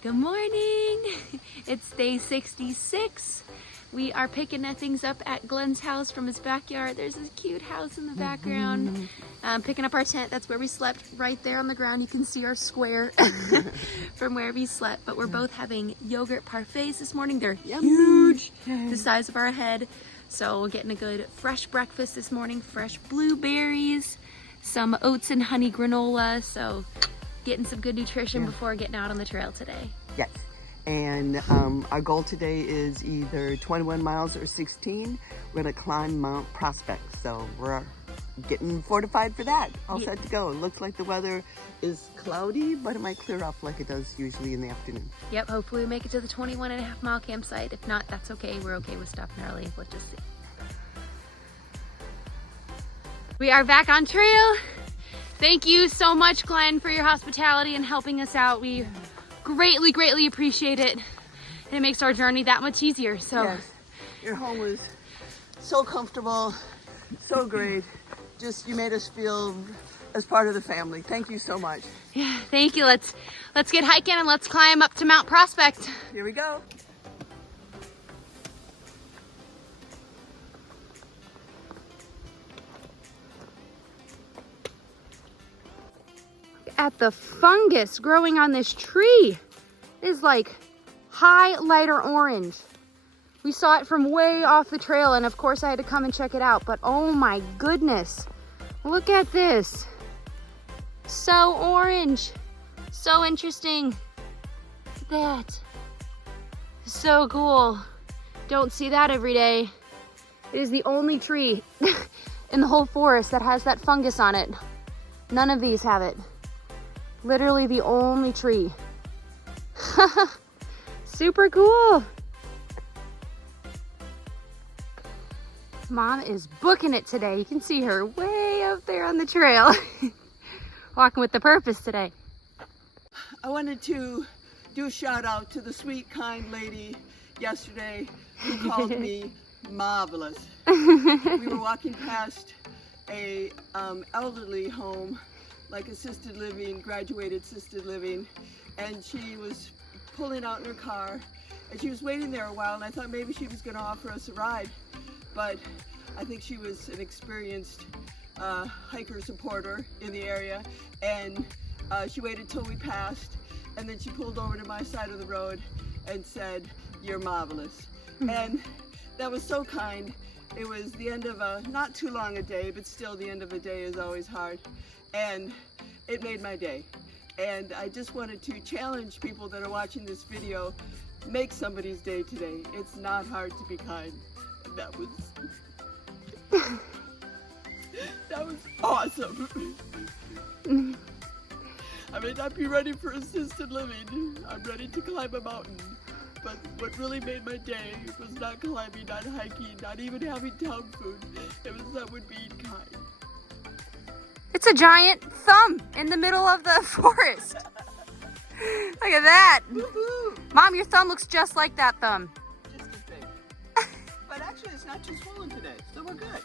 Good morning. It's day 66. We are picking things up at Glenn's house from his backyard. There's this cute house in the background. Picking up our tent. That's where we slept, right there on the ground. You can see our square from where we slept. But we're both having yogurt parfaits this morning. They're huge, the size of our head. So we're getting a good fresh breakfast this morning. Fresh blueberries, some oats and honey granola. So getting some good nutrition before getting out on the trail today. Yes. And our goal today is either 21 miles or 16. We're gonna climb Mount Prospect. So we're getting fortified for that. All set to go. It looks like the weather is cloudy, but it might clear up like it does usually in the afternoon. Yep, hopefully we make it to the 21.5 mile campsite. If not, that's okay. We're okay with stopping early. Let's just see. We are back on trail. Thank you so much, Glenn, for your hospitality and helping us out. We greatly appreciate it. And it makes our journey that much easier. So yes, your home was so comfortable, so great. Just, you made us feel as part of the family. Thank you so much. Yeah, thank you. Let's get hiking and let's climb up to Mount Prospect. Here we go. At the fungus growing on this tree. It is like highlighter orange. We saw it from way off the trail, and of course I had to come and check it out, but oh my goodness, look at this. So orange, so interesting. Look at that. So cool. Don't see that every day. It is the only tree in the whole forest that has that fungus on it. None of these have it. Literally the only tree. Super cool. Mom is booking it today. You can see her way up there on the trail. Walking with the purpose today. I wanted to do a shout out to the sweet, kind lady yesterday who called me marvelous. We were walking past a elderly home, like assisted living, graduated assisted living, and she was pulling out in her car, and she was waiting there a while, and I thought maybe she was going to offer us a ride, but I think she was an experienced hiker supporter in the area, and she waited till we passed, and then she pulled over to my side of the road and said, "You're marvelous." And that was so kind. It was the end of a not too long a day, but still the end of a day is always hard, and it made my day. And I just wanted to challenge people that are watching this video, make somebody's day today. It's not hard to be kind. And that was that was awesome. I may not be ready for assisted living. I'm ready to climb a mountain. But what really made my day was not climbing, not hiking, not even having town food. It was someone being kind. It's a giant thumb in the middle of the forest. Look at that. Mom, your thumb looks just like that thumb. Just as big. But actually, it's not too swollen today, so we're good.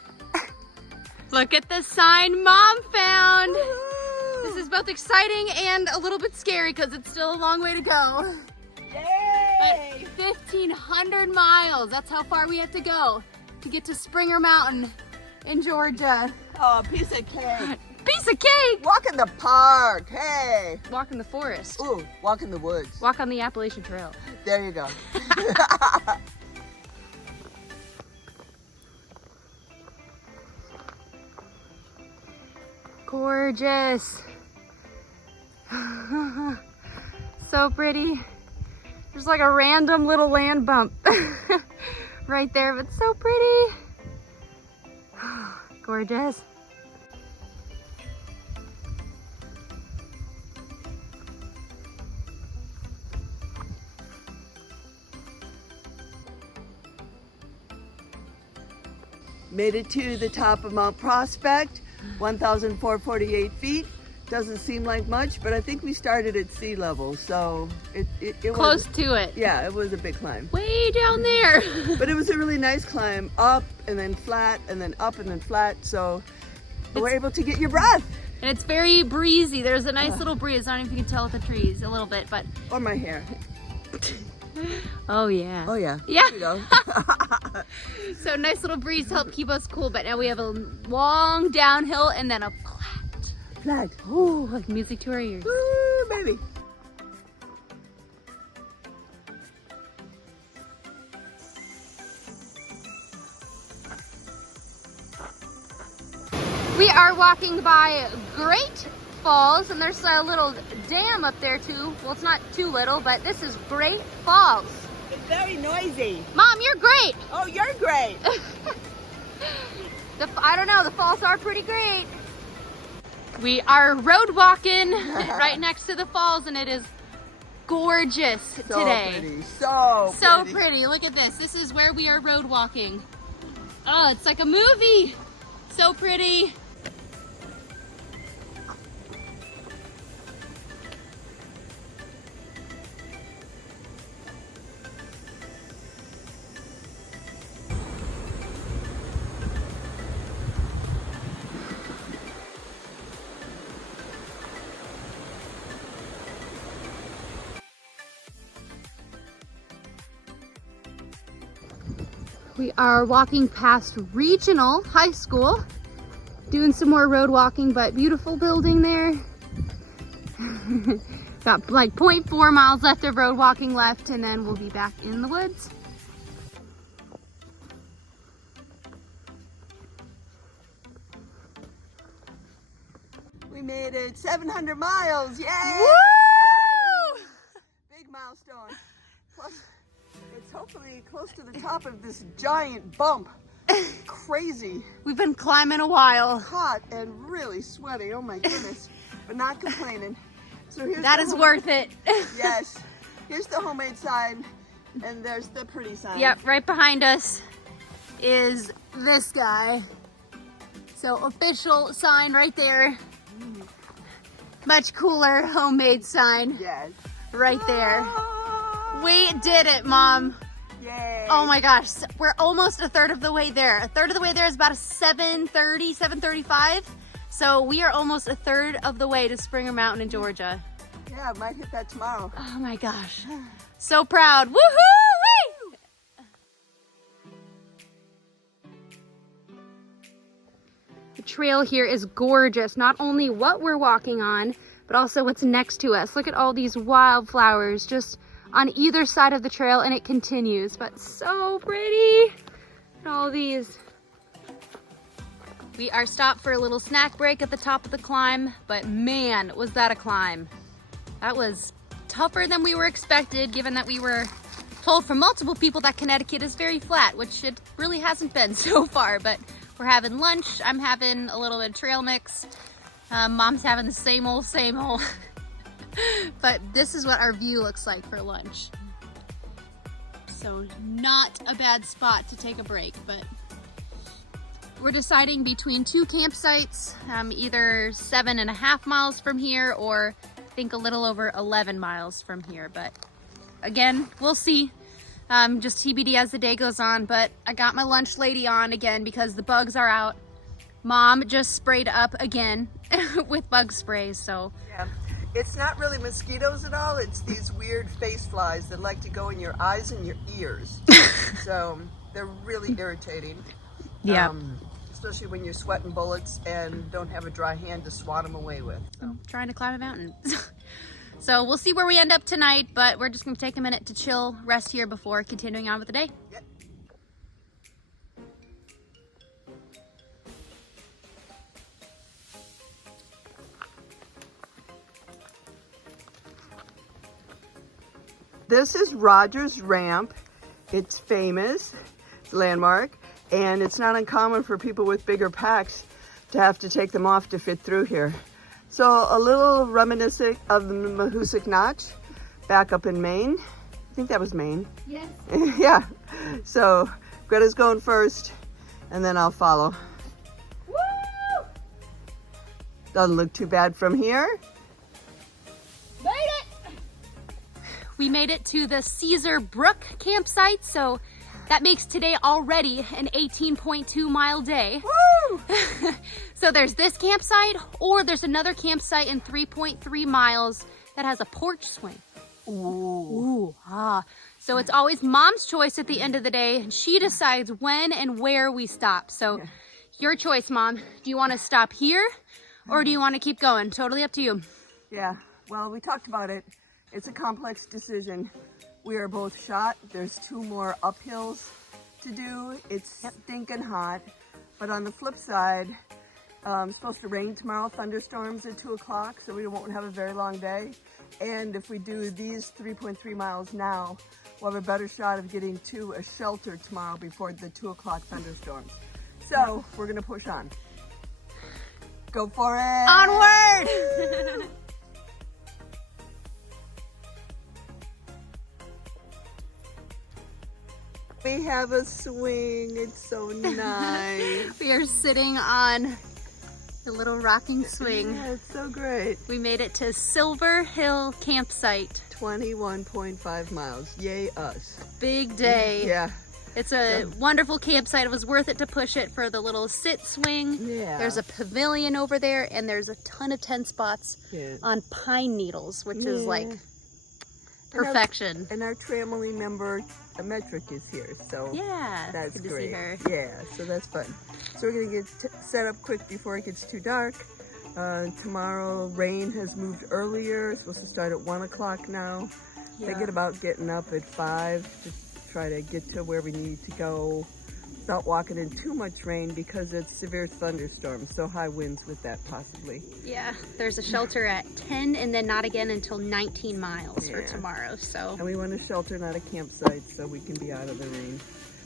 Look at the sign Mom found. This is both exciting and a little bit scary because it's still a long way to go. Yay! 1,500 miles. That's how far we have to go to get to Springer Mountain in Georgia. Oh, piece of cake. Piece of cake! Walk in the park, hey! Walk in the forest. Ooh, walk in the woods. Walk on the Appalachian Trail. There you go. Gorgeous. So pretty. There's like a random little land bump right there, but so pretty. Gorgeous. Made it to the top of Mount Prospect, 1,448 feet. Doesn't seem like much, but I think we started at sea level, so it Close was, to it. Yeah, it was a big climb. Way down there. But it was a really nice climb, up and then flat and then up and then flat, so we're able to get your breath. And it's very breezy. There's a nice little breeze. I don't know if you can tell with the trees a little bit, but. Or my hair. Oh yeah. Oh yeah. Yeah. There you go. So nice little breeze to help keep us cool, but now we have a long downhill and then a flat. Ooh, like music to our ears. Woo, baby. We are walking by Great Falls, and there's a little dam up there too. Well, it's not too little, but this is Great Falls. It's very noisy. Mom, you're great. Oh, you're great. I don't know, the falls are pretty great. We are road walking right next to the falls, and it is gorgeous today. Pretty. So pretty. Look at this. This is where we are road walking. Oh, it's like a movie. So pretty. We are walking past Regional High School, doing some more road walking, but beautiful building there. Got like 0.4 miles left of road walking left, and then we'll be back in the woods. we made it 700 miles. Yay! Woo! Big milestone. Plus, it's hopefully close to the top of this giant bump. Crazy. We've been climbing a while. Hot and really sweaty. Oh my goodness. But not complaining. So here's That is worth it. Yes. Here's the homemade sign, and there's the pretty sign. Yep, right behind us is this guy. So official sign right there. Much cooler homemade sign Yes. right there. Ah! We did it, Mom. Yay. Oh my gosh, we're almost a third of the way there. A third of the way there is about a 7:30, 7:35. So we are almost a third of the way to Springer Mountain in Georgia. Yeah, I might hit that tomorrow. Oh my gosh. So proud. Woohoo! The trail here is gorgeous. Not only what we're walking on, but also what's next to us. Look at all these wildflowers just on either side of the trail, and it continues, but so pretty. Look at all these. We are stopped for a little snack break at the top of the climb, but man, was that a climb. That was tougher than we were expected, given that we were told from multiple people that Connecticut is very flat, which it really hasn't been so far, but we're having lunch. I'm having a little bit of trail mix. Mom's having the same old, same old. But this is what our view looks like for lunch. So not a bad spot to take a break, but we're deciding between two campsites, either 7.5 miles from here, or I think a little over 11 miles from here. But again, we'll see. Just TBD as the day goes on, but I got my lunch lady on again because the bugs are out. Mom just sprayed up again with bug sprays, so. Yeah. It's not really mosquitoes at all. It's these weird face flies that like to go in your eyes and your ears. So they're really irritating. Yeah. Especially when you're sweating bullets and don't have a dry hand to swat them away with. So. Trying to climb a mountain. So we'll see where we end up tonight, but we're just gonna take a minute to chill, rest here before continuing on with the day. Yep. This is Rogers Ramp. It's famous, it's a landmark, and it's not uncommon for people with bigger packs to have to take them off to fit through here. So a little reminiscent of the Mahoosic Notch back up in Maine. I think that was Maine. Yes. Yeah. So Greta's going first, and then I'll follow. Woo! Doesn't look too bad from here. Made it! We made it to the Caesar Brook campsite, so That makes today already an 18.2 mile day. Woo! So there's this campsite, or there's another campsite in 3.3 miles that has a porch swing. Ooh. So it's always mom's choice at the end of the day, and she decides when and where we stop. So your choice, Mom. Do you want to stop here, or do you want to keep going? Totally up to you. Yeah, well, we talked about it. It's a complex decision. We are both shot. There's 2 more uphills to do. It's stinking hot. But on the flip side, it's supposed to rain tomorrow, thunderstorms at 2 o'clock, so we won't have a very long day. And if we do these 3.3 miles now, we'll have a better shot of getting to a shelter tomorrow before the 2 o'clock thunderstorms. So we're gonna push on. Go for it! Onward! We have a swing. It's so nice. We are sitting on the little rocking swing. Yeah, it's so great. We made it to Silver Hill Campsite. 21.5 miles. Yay us. Big day. Yeah. It's a wonderful campsite. It was worth it to push it for the little sit swing. Yeah. There's a pavilion over there, and there's a ton of tent spots on pine needles, which is like perfection. And our family member, Metric, is here, so Yeah, that's good great. to see her. Yeah, so that's fun. So we're gonna get set up quick before it gets too dark. Tomorrow, rain has moved earlier. It's supposed to start at 1 o'clock now. Thinking about getting up at 5 to try to get to where we need to go without walking in too much rain because it's severe thunderstorms, so high winds with that possibly. Yeah, there's a shelter at 10 and then not again until 19 miles for tomorrow, so. And we want a shelter, not a campsite, so we can be out of the rain.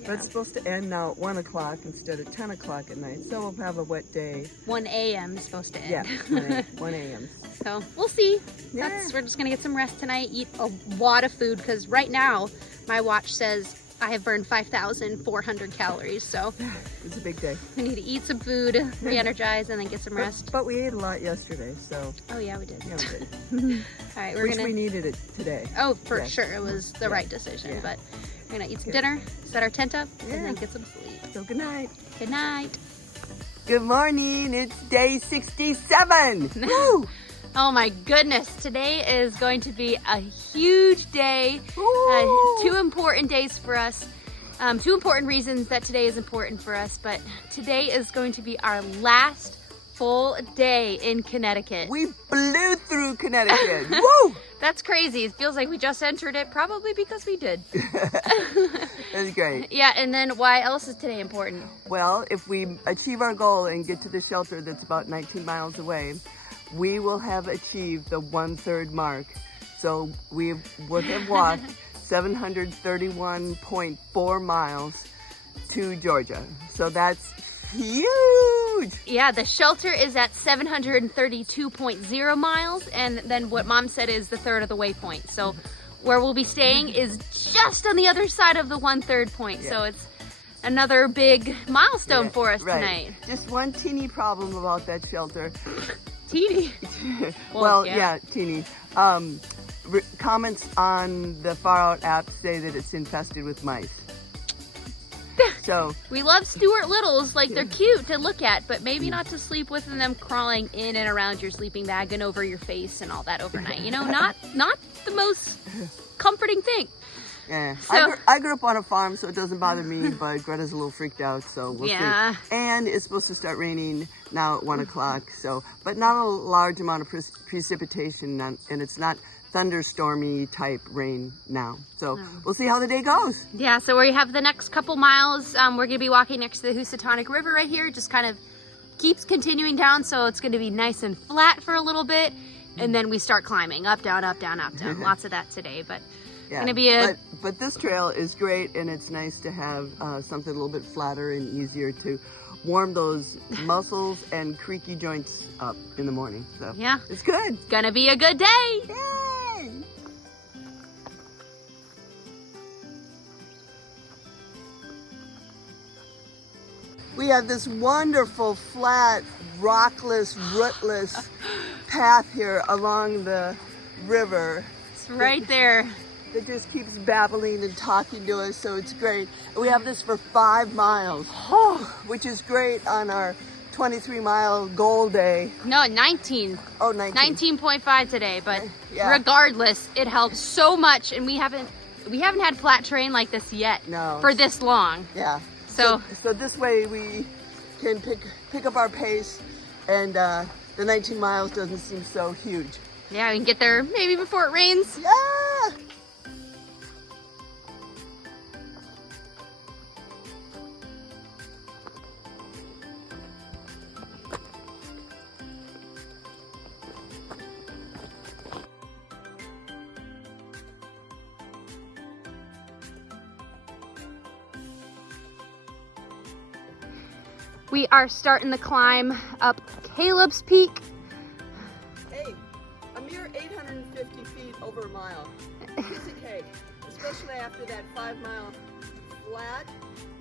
But it's supposed to end now at 1 o'clock instead of 10 o'clock at night, so we'll have a wet day. 1 a.m. is supposed to end. Yeah, 1 a.m. So we'll see. Yeah. We're just gonna get some rest tonight, eat a lot of food, because right now my watch says I have burned 5,400 calories, so It's a big day. we need to eat some food, re-energize, and then get some rest. But we ate a lot yesterday, so Oh yeah, we did. yeah, we did. All right, We needed it today. Oh, for sure, it was the right decision. Yeah. But we're gonna eat some dinner, set our tent up, and Yeah. then get some sleep. So good night. Good night. Good morning. It's day 67. Woo! Oh my goodness, today is going to be a huge day. Woo! 2 important days for us. 2 important reasons that today is important for us, but today is going to be our last full day in Connecticut. We blew through Connecticut. Woo! That's crazy. It feels like we just entered it, probably because we did. That's great. Yeah, and then why else is today important? Well, if we achieve our goal and get to the shelter that's about 19 miles away, we will have achieved the 1/3 mark. So we would have walked 731.4 miles to Georgia. So that's huge. Yeah, the shelter is at 732.0 miles, and then what Mom said is the third of the waypoint. So where we'll be staying is just on the other side of the 1/3 point. So it's another big milestone for us tonight. Just one teeny problem about that shelter. Teeny. Well, yeah, teeny. Comments on the Far Out app say that it's infested with mice. So we love Stuart Littles, like they're cute to look at, but maybe not to sleep with, and them crawling in and around your sleeping bag and over your face and all that overnight. You know, not the most comforting thing. Yeah, So, I grew up on a farm, so it doesn't bother me, but Greta's a little freaked out, so we'll see. And it's supposed to start raining now at 1 o'clock, so, but not a large amount of precipitation, and it's not thunderstormy type rain now. So we'll see how the day goes. Yeah, so we have the next couple miles. We're gonna be walking next to the Housatonic River right here. Just kind of keeps continuing down, so it's gonna be nice and flat for a little bit, and then we start climbing up, down, up, down, up, down. Lots of that today, but Yeah, gonna be a... but this trail is great, and it's nice to have something a little bit flatter and easier to warm those muscles and creaky joints up in the morning. So yeah, it's good. It's gonna be a good day. Yay! We have this wonderful, flat, rockless, rootless path here along the river. It's right there. that just keeps babbling and talking to us, so it's great. And we have this for 5 miles, which is great on our 23-mile goal day. No, 19. Oh, 19. 19.5 today, but Yeah. regardless, it helps so much, and we haven't had flat terrain like this yet. No. For this long. Yeah. So this way we can pick up our pace, and the 19 miles doesn't seem so huge. yeah, we can get there maybe before it rains. Yeah. We are starting the climb up Caleb's Peak. Hey, a mere 850 feet over a mile. It's a cake, especially after that 5-mile flat.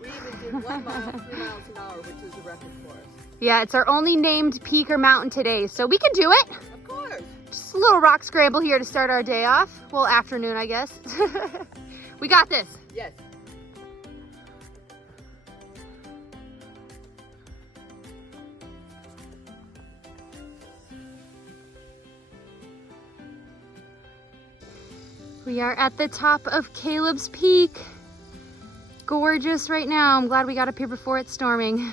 We even did 1 mile, 3 miles an hour, which is a record for us. Yeah, it's our only named peak or mountain today, so we can do it. Of course. Just a little rock scramble here to start our day off. Well, afternoon, I guess. We got this. Yes. We are at the top of Caleb's Peak. Gorgeous right now. I'm glad we got up here before it's storming.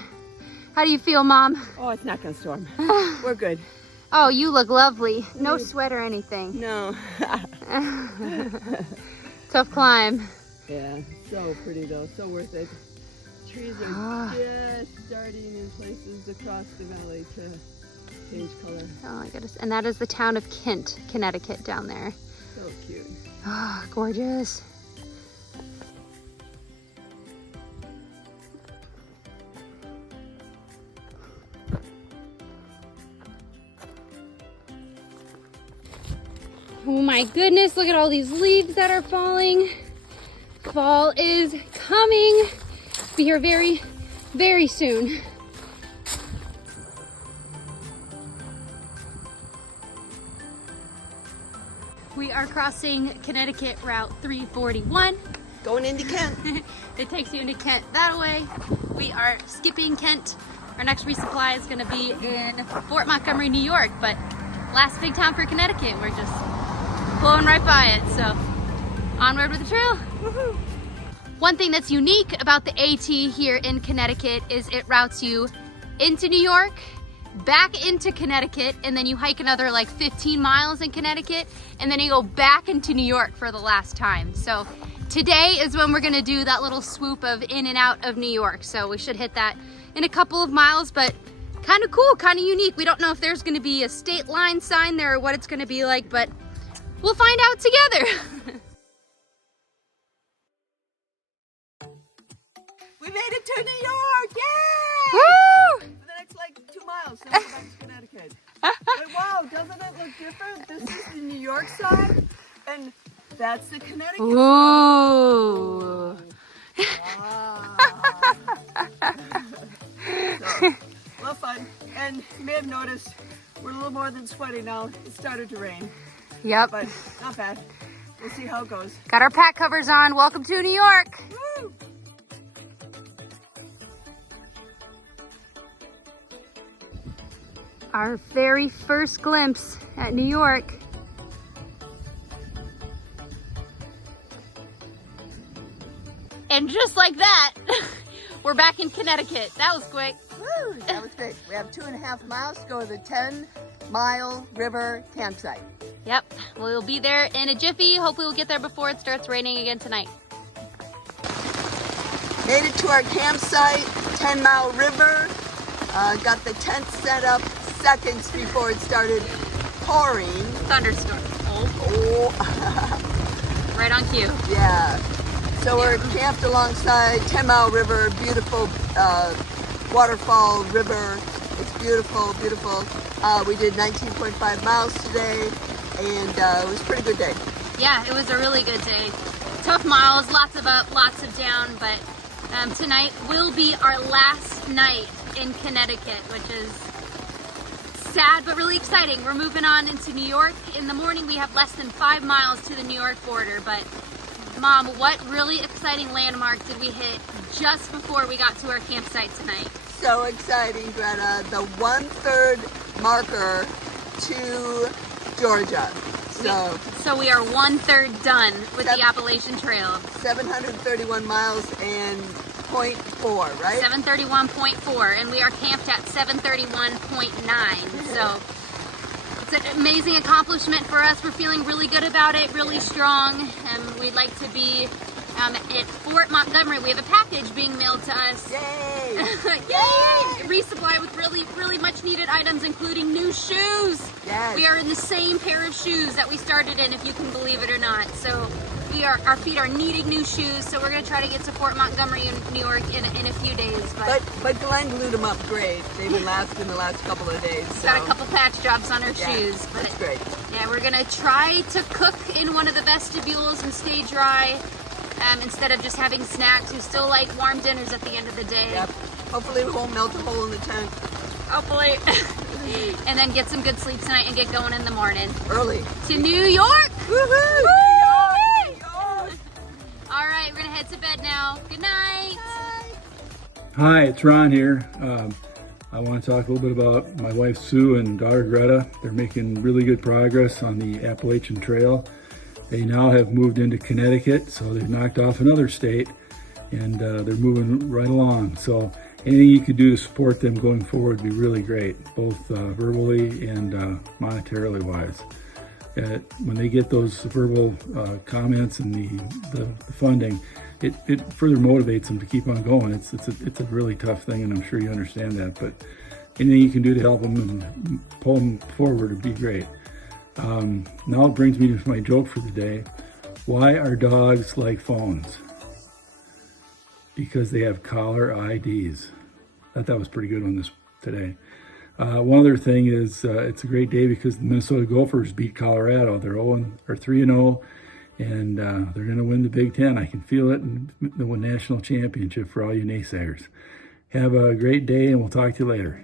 How do you feel, Mom? Oh, it's not gonna storm. We're good. Oh, you look lovely. No sweat or anything. No. Tough climb. Yeah, so pretty though, so worth it. Trees are just starting in places across the valley to change color. Oh my goodness. And that is the town of Kent, Connecticut down there. So cute. Ah, gorgeous. Oh my goodness, look at all these leaves that are falling. Fall is coming. Be here very, very soon. We are crossing Connecticut Route 341. Going into Kent. It takes you into Kent that way. We are skipping Kent. Our next resupply is gonna be in Fort Montgomery, New York, but last big town for Connecticut. We're just blowing right by it, so onward with the trail. Woohoo. One thing that's unique about the AT here in Connecticut is it routes you into New York, back into Connecticut, and then you hike another like 15 miles in Connecticut, and then you go back into New York for the last time. So today is when we're gonna do that little swoop of in and out of New York. So we should hit that in a couple of miles, but kind of cool, kind of unique. We don't know if there's gonna be a state line sign there or what it's gonna be like, but we'll find out together. We made it to New York! Yay! Woo! For the next like 2 miles, then we're back to Connecticut. But wow, doesn't it look different? This is the New York side, and that's the Connecticut side. Ooh. Wow. So, a little fun. And you may have noticed we're a little more than sweaty now. It started to rain, Yep. but not bad. We'll see how it goes. Got our pack covers on. Welcome to New York. Woo! Our very first glimpse at New York. And just like that, we're back in Connecticut. That was quick. Woo! That was great. We have 2.5 miles to go to the 10-mile river campsite. Yep, we'll be there in a jiffy. Hopefully we'll get there before it starts raining again tonight. Made it to our campsite, 10-mile river. Got the tent set up seconds before it started pouring. Thunderstorm. Oh. Right on cue. Yeah. So we're camped alongside 10-mile river, beautiful waterfall river. It's beautiful, beautiful. We did 19.5 miles today, and it was a pretty good day. Yeah, it was a really good day. Tough miles, lots of up, lots of down, but tonight will be our last night in Connecticut, which is sad but really exciting. We're moving on into New York. In the morning we have less than 5 miles to the New York border, but Mom, what really exciting landmark did we hit just before we got to our campsite tonight? So exciting, Greta. The 1/3 marker to Georgia. So we are 1/3 done with the Appalachian Trail. 731 miles and 0.4, right? 731.4, and we are camped at 731.9. So it's an amazing accomplishment for us. We're feeling really good about it, really strong. We'd like to be at Fort Montgomery. We have a package being mailed to us. Yay! Yay! Resupply with really much needed items, including new shoes. Yes. We are in the same pair of shoes that we started in, if you can believe it or not. So our feet are needing new shoes. So we're gonna try to get to Fort Montgomery in New York in a few days. But Glenn glued them up great. They've been lasting the last couple of days. So. Got a couple patch jobs on our shoes. But that's great. Yeah, we're gonna try to cook in one of the vestibules and stay dry. Instead of just having snacks. We still like warm dinners at the end of the day. Yep. Hopefully we won't melt a hole in the tent. Hopefully. And then get some good sleep tonight and get going in the morning. Early. To New York! Woohoo! Woo! All right, we're gonna head to bed now. Good night. Hi, it's Ron here. I want to talk a little bit about my wife Sue and daughter Greta. They're making really good progress on the Appalachian Trail. They now have moved into Connecticut, so they've knocked off another state, and they're moving right along. So anything you could do to support them going forward would be really great, both verbally and monetarily wise. When they get those verbal comments and the funding, it further motivates them to keep on going. It's a really tough thing, and I'm sure you understand that, but anything you can do to help them and pull them forward would be great. Now it brings me to my joke for the day. Why are dogs like phones? Because they have caller IDs. I thought that was a pretty good one today. One other thing is it's a great day because the Minnesota Gophers beat Colorado. They're 3-0, and they're going to win the Big Ten. I can feel it, and the national championship for all you naysayers. Have a great day, and we'll talk to you later.